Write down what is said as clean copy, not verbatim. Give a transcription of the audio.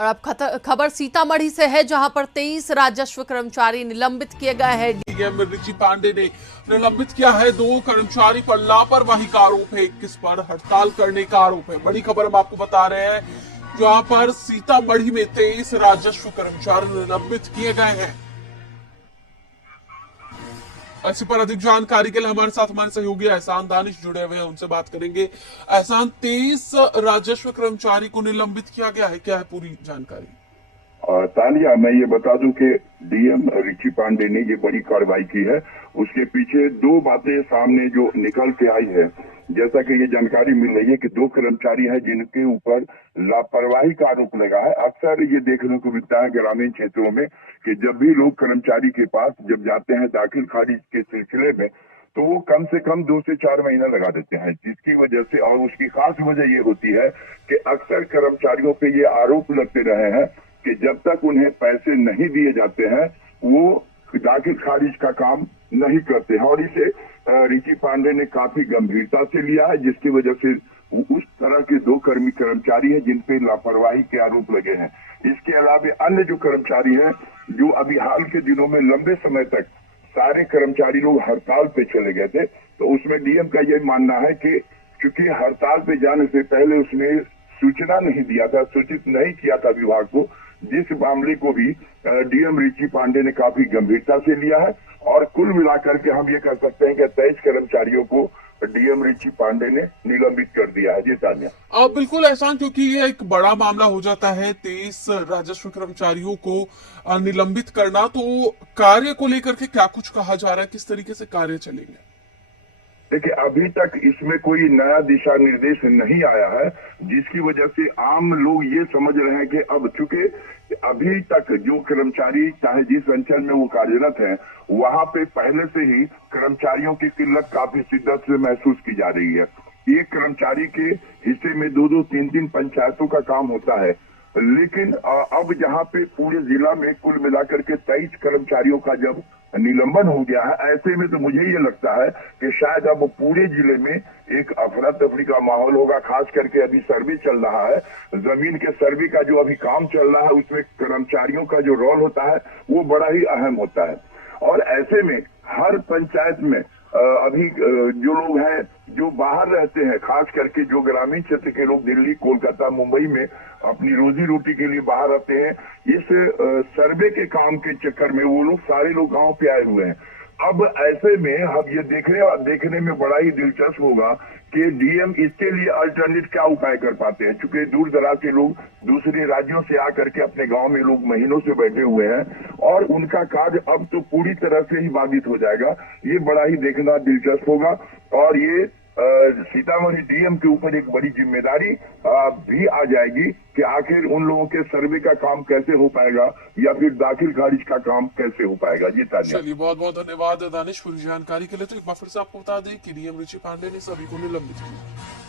और अब खबर सीतामढ़ी से है, जहां पर 23 राजस्व कर्मचारी निलंबित किए गए हैं। डीएम ऋषि पांडे ने निलंबित किया है। 2 कर्मचारी पर लापरवाही का आरोप है, 21 पर हड़ताल करने का आरोप है। बड़ी खबर हम आपको बता रहे हैं, जहां पर सीतामढ़ी में 23 राजस्व कर्मचारी निलंबित किए गए हैं। इसी पर अधिक जानकारी के लिए हमारे साथ हमारे सहयोगी एहसान दानिश जुड़े हुए हैं, उनसे बात करेंगे। एहसान, 23 राजस्व कर्मचारी को निलंबित किया गया है, क्या है पूरी जानकारी? तानिया, मैं ये बता दूं कि डीएम ऋषि पांडे ने ये बड़ी कार्रवाई की है। उसके पीछे 2 बातें सामने जो निकल के आई है। जैसा कि ये जानकारी मिल रही है कि 2 कर्मचारी हैं जिनके ऊपर लापरवाही का आरोप लगा है। अक्सर ये देखने को मिलता है ग्रामीण क्षेत्रों में कि जब भी लोग कर्मचारी के पास जब जाते हैं दाखिल खारिज के सिलसिले में, तो वो कम से कम 2 से 4 महीना लगा देते हैं, जिसकी वजह से, और उसकी खास वजह ये होती है कि अक्सर कर्मचारियों पे ये आरोप लगते रहे हैं कि जब तक उन्हें पैसे नहीं दिए जाते हैं वो दाखिल खारिज का काम नहीं करते हैं। और इसे ऋषि पांडे ने काफी गंभीरता से लिया है, जिसकी वजह से उस तरह के 2 कर्मचारी हैं जिन पे लापरवाही के आरोप लगे हैं। इसके अलावा अन्य जो कर्मचारी हैं, जो अभी हाल के दिनों में लंबे समय तक सारे कर्मचारी लोग हड़ताल पे चले गए थे, तो उसमें डीएम का यह मानना है कि क्योंकि हड़ताल पे जाने से पहले उसने सूचना नहीं दिया था, सूचित नहीं किया था विभाग को, जिस मामले को भी डीएम ऋषि पांडे ने काफी गंभीरता से लिया है। और कुल मिलाकर के हम ये कह सकते हैं कि 23 कर्मचारियों को डीएम ऋषि पांडे ने निलंबित कर दिया है। जी तान्या। बिल्कुल एहसान, क्योंकि ये एक बड़ा मामला हो जाता है 23 राजस्व कर्मचारियों को निलंबित करना, तो कार्य को लेकर के क्या कुछ कहा जा रहा है, किस तरीके से कार्य चलेंगे? देखिए, अभी तक इसमें कोई नया दिशा निर्देश नहीं आया है, जिसकी वजह से आम लोग ये समझ रहे हैं कि अब चूंकि अभी तक जो कर्मचारी चाहे जिस अंचल में वो कार्यरत है, वहां पे पहले से ही कर्मचारियों की किल्लत काफी शिद्दत से महसूस की जा रही है। एक कर्मचारी के हिस्से में 2-2, 3-3 पंचायतों का काम होता है, लेकिन अब जहां पे पूरे जिला में कुल मिलाकर के 23 कर्मचारियों का जब निलंबन हो गया है, ऐसे में तो मुझे ये लगता है कि शायद अब पूरे जिले में एक अफरा तफरी का माहौल होगा। खास करके अभी सर्वे चल रहा है, जमीन के सर्वे का जो अभी काम चल रहा है, उसमें कर्मचारियों का जो रोल होता है वो बड़ा ही अहम होता है। और ऐसे में हर पंचायत में अभी जो लोग हैं जो बाहर रहते हैं, खास करके जो ग्रामीण क्षेत्र के लोग दिल्ली, कोलकाता, मुंबई में अपनी रोजी रोटी के लिए बाहर रहते हैं, इस सर्वे के काम के चक्कर में वो लोग सारे लोग गांव पे आए हुए हैं। अब ऐसे में अब ये देखने में बड़ा ही दिलचस्प होगा कि डीएम इसके लिए अल्टरनेट क्या उपाय कर पाते हैं, क्योंकि दूर दराज के लोग दूसरे राज्यों से आकर के अपने गांव में लोग महीनों से बैठे हुए हैं और उनका कार्य अब तो पूरी तरह से ही बाधित हो जाएगा। ये बड़ा ही देखना दिलचस्प होगा और ये सीतामढ़ी डीएम के ऊपर एक बड़ी जिम्मेदारी भी आ जाएगी कि आखिर उन लोगों के सर्वे का काम कैसे हो पाएगा या फिर दाखिल खारिज का काम कैसे हो पाएगा। जी तानिया। चलिए, बहुत बहुत धन्यवाद दानिश पूरी जानकारी के लिए। तो एक बार फिर से आपको बता दें कि डीएम ऋषि पांडे ने सभी को निलंबित किया।